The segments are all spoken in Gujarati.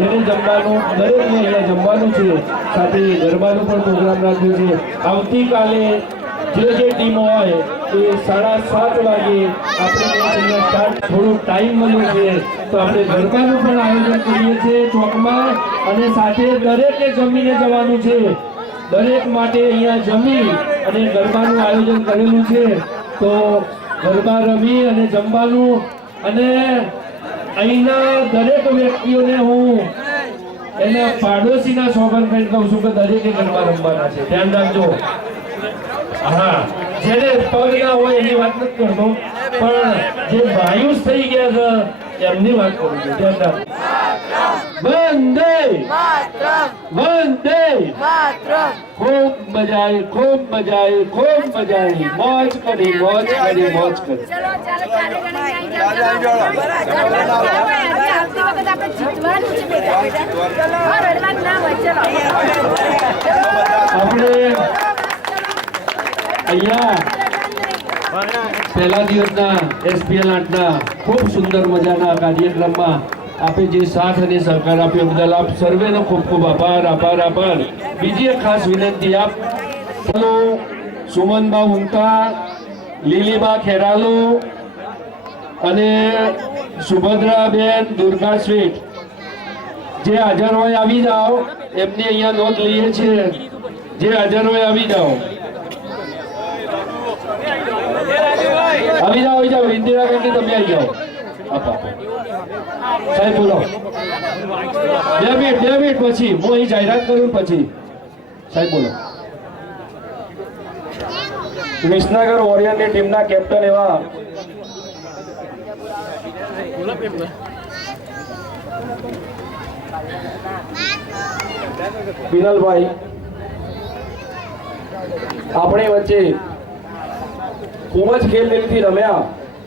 જેને જમવાનું દરેકને અહીંયા જમવાનું છે. સાથે ગરબાનું પણ પ્રોગ્રામ રાખ્યો છે. આવતીકાલે જે જે ટીમો હોય, એ સાડા સાત વાગે આપણે અહીંયા સ્ટાર્ટ થોડો ટાઈમ મળ્યો છે. તો આપણે ગરબાનું પણ આયોજન કરીએ છીએ ચોકમાં. અને સાથે દરેકે જમીને જવાનું છે. દરેક માટે અહીંયા જમી અને ગરબાનું આયોજન કરેલું છે. તો ગરબા રમી અને જમવાનું. અને અહીંના દરેક વ્યક્તિઓને હું એના પાડોશીના ખાઈને કહું છું કે દરેકે ગરબા રમવાના છે. ધ્યાન રાખજો. હા, જેને પગ ના હોય એની વાત નથી કરતો, પણ જે માયુસ થઈ ગયા છે, એમની વાત કરું છું. ધ્યાન રાખજો. વંદે. વંદે. ખૂબ મજા આવી ખૂબ મજા આવી ખૂબ મજા આવી મોજ કરી મોજ કરી. મોજ કરી આપણે અહીંયા પહેલા દિવસના એસપીએલ આઠના ખૂબ સુંદર મજાના કાર્યક્રમમાં આપે જે સાથ અને સહકાર આપ્યો બદલ આપ સર્વેનો ખૂબ ખૂબ આભાર આભાર આભાર. બીજી એક ખાસ વિનંતી આપ. હલો, સુમનબા ઉમતા લીલીબા ખેરાલુ અને સુભદ્રાબેન દુર્ગા સ્વીટ. જે હાજર હોય આવી જાઓ. એમની અહીંયા નોંધ લઈએ છીએ. જે હાજર હોય આવી જાઓ. આવી જાઓ આવી જાઓ. ઇન્દિરા ગાંધી, તમે આવી જાઓ. સાહેબ બોલો. બે મિનિટ બે મિનિટ પછી. હું અહીં જાહેરાત કરું પછી. સાહેબ બોલો. વિસનગર વોરિયરની ટીમના કેપ્ટન એવા બિનલભાઈ. આપણી વચ્ચે ખૂબ જ ખેલ રમ્યા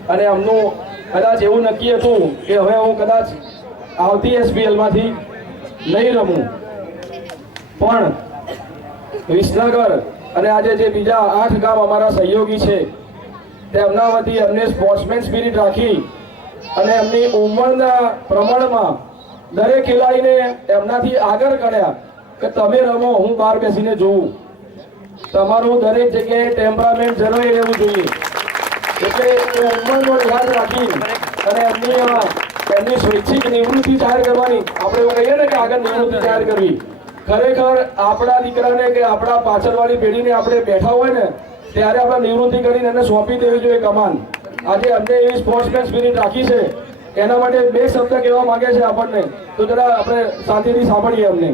અને અમનું કદાચ એવું નક્કી હતું કે હવે હું કદાચ આવતી એસપીએલમાંથી નહીં રમું. પણ વિસનગર અને આજે જે બીજા આઠ ગામ અમારા સહયોગી છે તેમના વતી અમને સ્પોર્ટ્સમેન સ્પિરિટ રાખી અને એમની ઉંમરના પ્રમાણમાં દરેક ખેલાડીને એમનાથી આગળ કર્યા કે તમે રમો, હું બહાર બેસીને જોઉં. તમારું દરેક જગ્યાએ ટેમ્પરામેન્ટ જળવાઈ રહેવું જોઈએ. એટલે એ ઉંમરનો યાદ રાખી અને એમની એમની સ્વૈચ્છિક નિવૃત્તિ જાહેર કરવાની આપણે એવું કહીએ ને કે આગળ નિવૃત્તિ જાહેર કરવી. ખરેખર આપણા દીકરાને કે આપણા પાછળવાળી પેઢીને આપણે બેઠા હોય ને, ત્યારે આપણે નિવૃત્તિ કરીને એને સોંપી દેવી જોઈએ કમાન આજે અમને એવી સ્પોર્ટ્સમેન સ્પિરિટ રાખી છે. એના માટે બે શબ્દ કહેવા માંગે છે આપણને. તો જરા આપણે શાંતિથી સાંભળીએ અમને.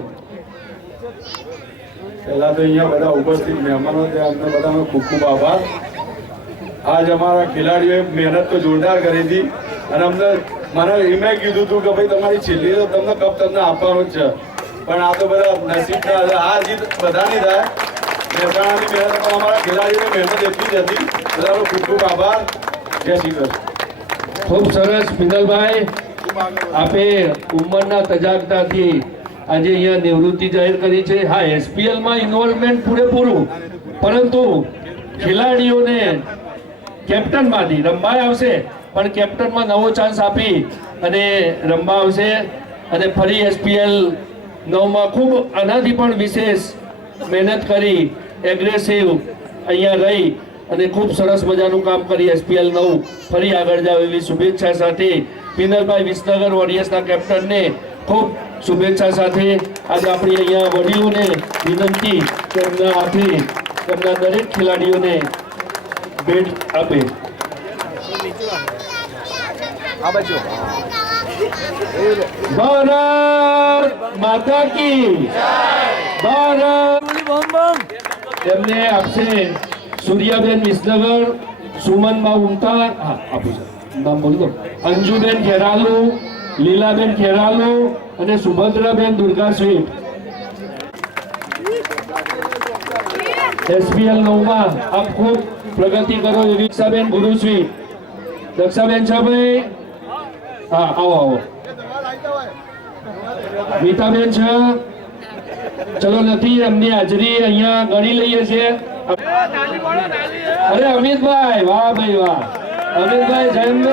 પહેલા તો અહીંયા બધા ઉપસ્થિત મહેમાનો છે. અમને બધાનો ખૂબ ખૂબ આભાર. આજ અમારા ખેલાડીઓએ મહેનત તો જોરદાર કરી હતી અને અમને મને એમે કીધું હતું કે ભાઈ તમારી છેલ્લી તો તમને કપ તમને આપવાનો જ છે. પણ આ તો બધા નસીબના. આ જીત બધાની થાય. મહેસાણાની મહેનત પણ અમારા ખેલાડીઓની મહેનત એટલી જ હતી. બધાનો ખૂબ ખૂબ આભાર. જય શ્રી કૃષ્ણ. ખૂબ સરસ મિનલભાઈ આપે ઉંમરના તજાગતાથી આજે અહીંયા નિવૃત્તિ જાહેર કરી છે. હા એસપીએલમાં ઇન્વોલ્વમેન્ટ પૂરેપૂરું. પરંતુ ખેલાડીઓને કેપ્ટનમાંથી રમવા આવશે, પણ કેપ્ટનમાં નવો ચાન્સ આપી અને રમવા આવશે. અને ફરી એસપીએલ નવમાં ખૂબ આનાથી પણ વિશેષ મહેનત કરી એગ્રેસિવ અહીંયા રહી અને ખૂબ સરસ મજાનું કામ કરી એસપીએલ નવ. ફરી આગળ જાવ એવી શુભેચ્છા સાથે પિનલભાઈ વિસનગર વોરિયર્સના કેપ્ટનને ખૂબ શુભેચ્છા સાથે આજે આપણી અહીંયા વડીલોને વિનંતી તેમના હાથે તેમના દરેક ખેલાડીઓને ભેટ આપી. ભારત માતા કી. ભારત. એમને આપશે સૂર્યાબેન વિસનગર સુમનબા ઉમતા. હા, આપું છું. નામ બોલી દો. અંજુબેન ખેરાલુ, લીલાબેન ખેરાલુ અને સુભદ્રાબેન દુર્ગા સ્વીટ. એસપીએલ નવમાં આપ ખૂબ પ્રગતિ કરો એવી દક્ષાબેન ગુરુશ્રી. દક્ષાબેન છે ભાઈ? હા, આવો આવો. મીતાબેન છે? ચલો, નથી, એમની હાજરી અહીંયા ગણી લઈએ છીએ. અરે, અમિતભાઈ, વાહ ભાઈ, વાહ. અમિતભાઈ, જયંત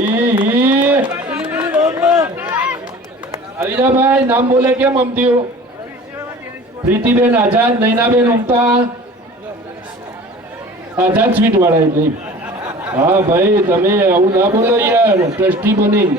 ઈ ઈ. અલીજાભાઈ, નામ બોલે કેમ અમત્યું પ્રીતિબેન આઝાદ, નૈનાબેન ઉમતા. આઝાદ સ્વીટ વાળા એટલે હા ભાઈ, તમે આવું ના બોલો યાર. ટ્રસ્ટી બની